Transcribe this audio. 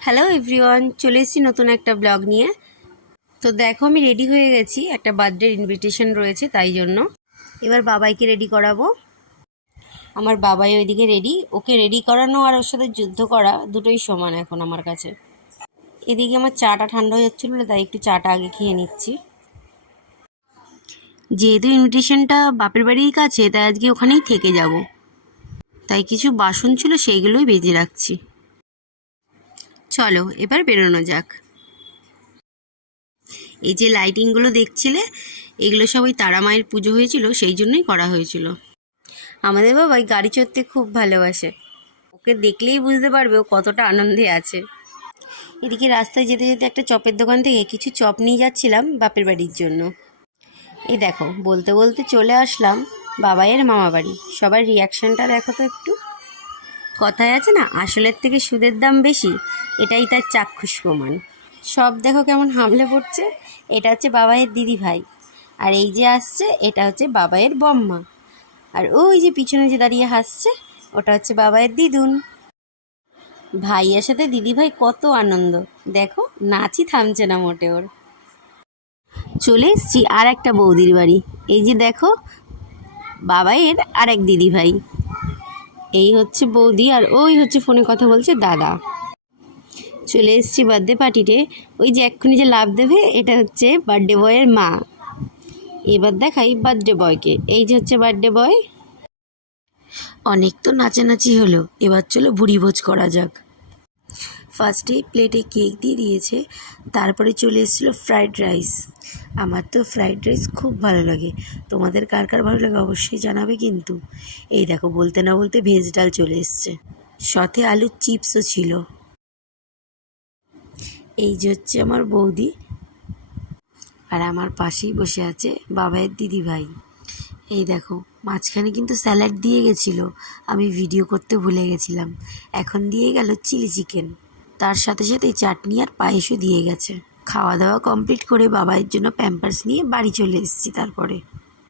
Hello everyone, চলে এসেছি নতুন একটা ব্লগ নিয়ে। তো দেখো, আমি রেডি হয়ে গেছি, একটা বার্থডের ইনভিটেশন রয়েছে তাই জন্য। এবার বাবাইকে রেডি করাবো। আমার বাবাই ওইদিকে রেডি, ওকে রেডি করানো আর ওর সাথে যুদ্ধ করা দুটোই সমান এখন আমার কাছে। এদিকে আমার চাটা ঠান্ডা হয়ে যাচ্ছিলো, তাই একটু চাটা আগে খেয়ে নিচ্ছি। যেহেতু ইনভিটেশনটা বাপের বাড়ির কাছে, তাই আজকে ওখানেই থেকে যাব। তাই কিছু বাসন ছিল, সেইগুলোই বেজে রাখছি। চলো এবার বেরোনো যাক। এই যে লাইটিংগুলো দেখছিলে, এগুলো সব ওই তারা মায়ের পুজো হয়েছিল, সেই জন্যই করা হয়েছিল। আমাদের বাবাই গাড়ি চড়তে খুব ভালোবাসে, ওকে দেখলেই বুঝতে পারবে ও কতটা আনন্দে আছে। এদিকে রাস্তায় যেতে যেতে একটা চপের দোকান থেকে কিছু চপ নিয়ে যাচ্ছিলাম বাপের বাড়ির জন্য। এই দেখো, বলতে বলতে চলে আসলাম বাবাইয়ের মামা বাড়ি। সবার রিয়াকশানটা দেখো তো একটু। কথায় আছে না, আসলের থেকে সুদের দাম বেশি, এটাই তার চাক্ষুষ প্রমাণ। সব দেখো কেমন হামলে পড়ছে। এটা হচ্ছে বাবাইয়ের দিদি ভাই, আর এই যে আসছে এটা হচ্ছে বাবাইয়ের বম্মা, আর ওই যে পিছনে যে দাঁড়িয়ে হাসছে ওটা হচ্ছে বাবাইয়ের দিদুন। ভাইয়ের সাথে দিদি ভাই কত আনন্দ, দেখো নাচই থামছে না মোটে ওর। চলে এসছি আর একটা বৌদির বাড়ি। এই যে দেখো, বাবাইয়ের আর এক দিদি ভাই। এই হচ্ছে বৌদি, আর ওই হচ্ছে ফোনে কথা বলছে দাদা। চলে এসেছি বার্থডে পার্টিতে। ওই যে এক্ষুনি যে লাভ দেবে, এটা হচ্ছে বার্থডে বয়ের মা। এবার দেখাই বার্থডে বয়কে। এই যে হচ্ছে বার্থডে বয়। অনেক তো নাচানাচি হলো, এবার চলো ভুড়িভোজ করা যাক। ফার্স্টে প্লেটে কেক দিয়ে দিয়েছে, তারপরে চলে এসেছিলো ফ্রাইড রাইস। আমার তো ফ্রাইড রাইস খুব ভালো লাগে, তোমাদের কার কার ভালো লাগে অবশ্যই জানাবে কিন্তু। এই দেখো, বলতে না বলতে ভেজ ডাল চলে এসছে, সাথে আলুর চিপসও ছিল। এই যে হচ্ছে আমার বৌদি, আর আমার পাশেই বসে আছে বাবাইয়ের দিদি ভাই। এই দেখো, মাঝখানে কিন্তু স্যালাড দিয়ে গেছিলো, আমি ভিডিও করতে ভুলে গেছিলাম। এখন দিয়ে গেল চিলি চিকেন, তার সাথে সাথে চাটনি আর পায়েসও দিয়ে গেছে। খাওয়া দাওয়া কমপ্লিট করে বাবাইয়ের জন্য প্যাম্পার্স নিয়ে বাড়ি চলে এসেছি। তারপরে